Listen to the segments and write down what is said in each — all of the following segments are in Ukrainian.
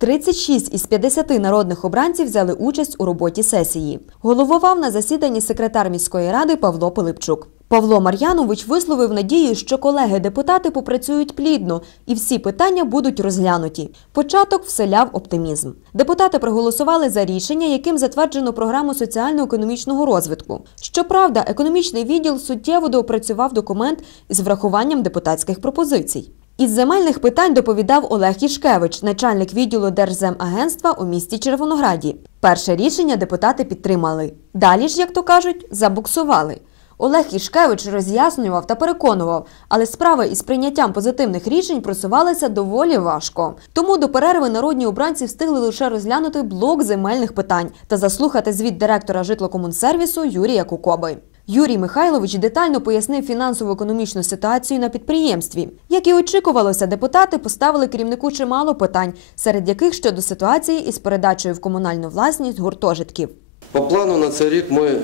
26 із 50 народних обранців взяли участь у роботі сесії. Головував на засіданні секретар міської ради Павло Пилипчук. Павло Мар'янович висловив надію, що колеги-депутати попрацюють плідно і всі питання будуть розглянуті. Початок вселяв оптимізм. Депутати проголосували за рішення, яким затверджено програму соціально-економічного розвитку. Щоправда, економічний відділ суттєво доопрацював документ із врахуванням депутатських пропозицій. Із земельних питань доповідав Олег Ішкевич, начальник відділу Держземагентства у місті Червонограді. Перше рішення депутати підтримали. Далі ж, як то кажуть, забуксували. Олег Ішкевич роз'яснював та переконував, але справи із прийняттям позитивних рішень просувалися доволі важко. Тому до перерви народні обранці встигли лише розглянути блок земельних питань та заслухати звіт директора житлокомунсервісу Юрія Кукоби. Юрій Михайлович детально пояснив фінансово-економічну ситуацію на підприємстві. Як і очікувалося, депутати поставили керівнику чимало питань, серед яких щодо ситуації із передачею в комунальну власність гуртожитків. По плану на цей рік ми е,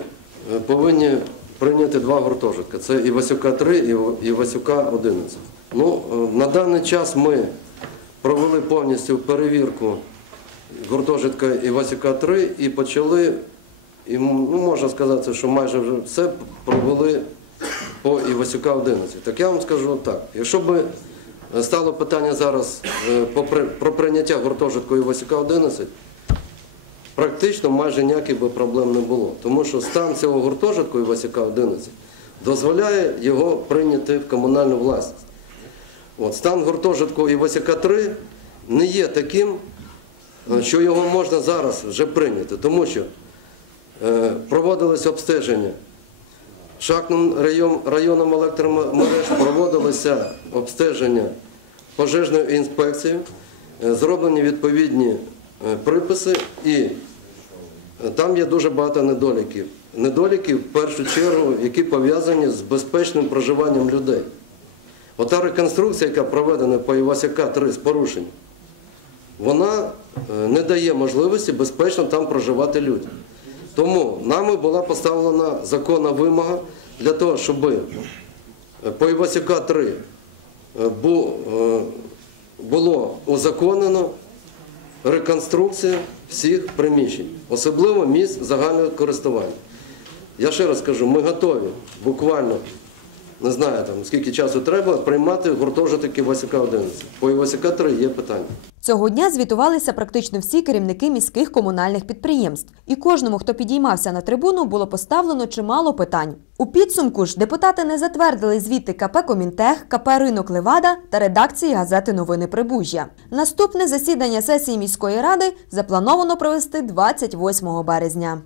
повинні прийняти два гуртожитки. Це Івасюка 3 і Івасюка 11. Ну, е, на даний час ми провели повністю перевірку гуртожитка Івасюка 3 і почали, і, ну, можна сказати, що майже вже все провели по Івасюка 11. Так я вам скажу так, якщо б стало питання зараз е, про прийняття гуртожитку Івасюка 11, практично майже ніяких би проблем не було. Тому що стан цього гуртожитку Івасюка 11 дозволяє його прийняти в комунальну власність. От, стан гуртожитку Івасюка 3 не є таким, е, що його можна зараз вже прийняти, тому що е, проводилось обстеження Шахтним районом електромереж проводилося обстеження пожежною інспекцією, е, зроблені відповідні е, приписи і е, там є дуже багато недоліків. Недоліків, в першу чергу, які пов'язані з безпечним проживанням людей. Ота реконструкція, яка проведена по Івасяка 3 з порушенням, вона е, не дає можливості безпечно там проживати людям. Тому нами була поставлена законна вимога для того, щоб е, по Івасюка 3 е, е, було узаконено реконструкція всіх приміщень, особливо місць загального користування. Я ще раз кажу, ми готові буквально, не знаю там скільки часу треба, приймати гуртожитки Івасюка 11. По Івасюка 3 є питання. Цього дня звітувалися практично всі керівники міських комунальних підприємств, і кожному, хто підіймався на трибуну, було поставлено чимало питань. У підсумку ж депутати не затвердили звіти КП Комінтех, КП Ринок Левада та редакції газети Новини Прибужжя. Наступне засідання сесії міської ради заплановано провести 28 березня.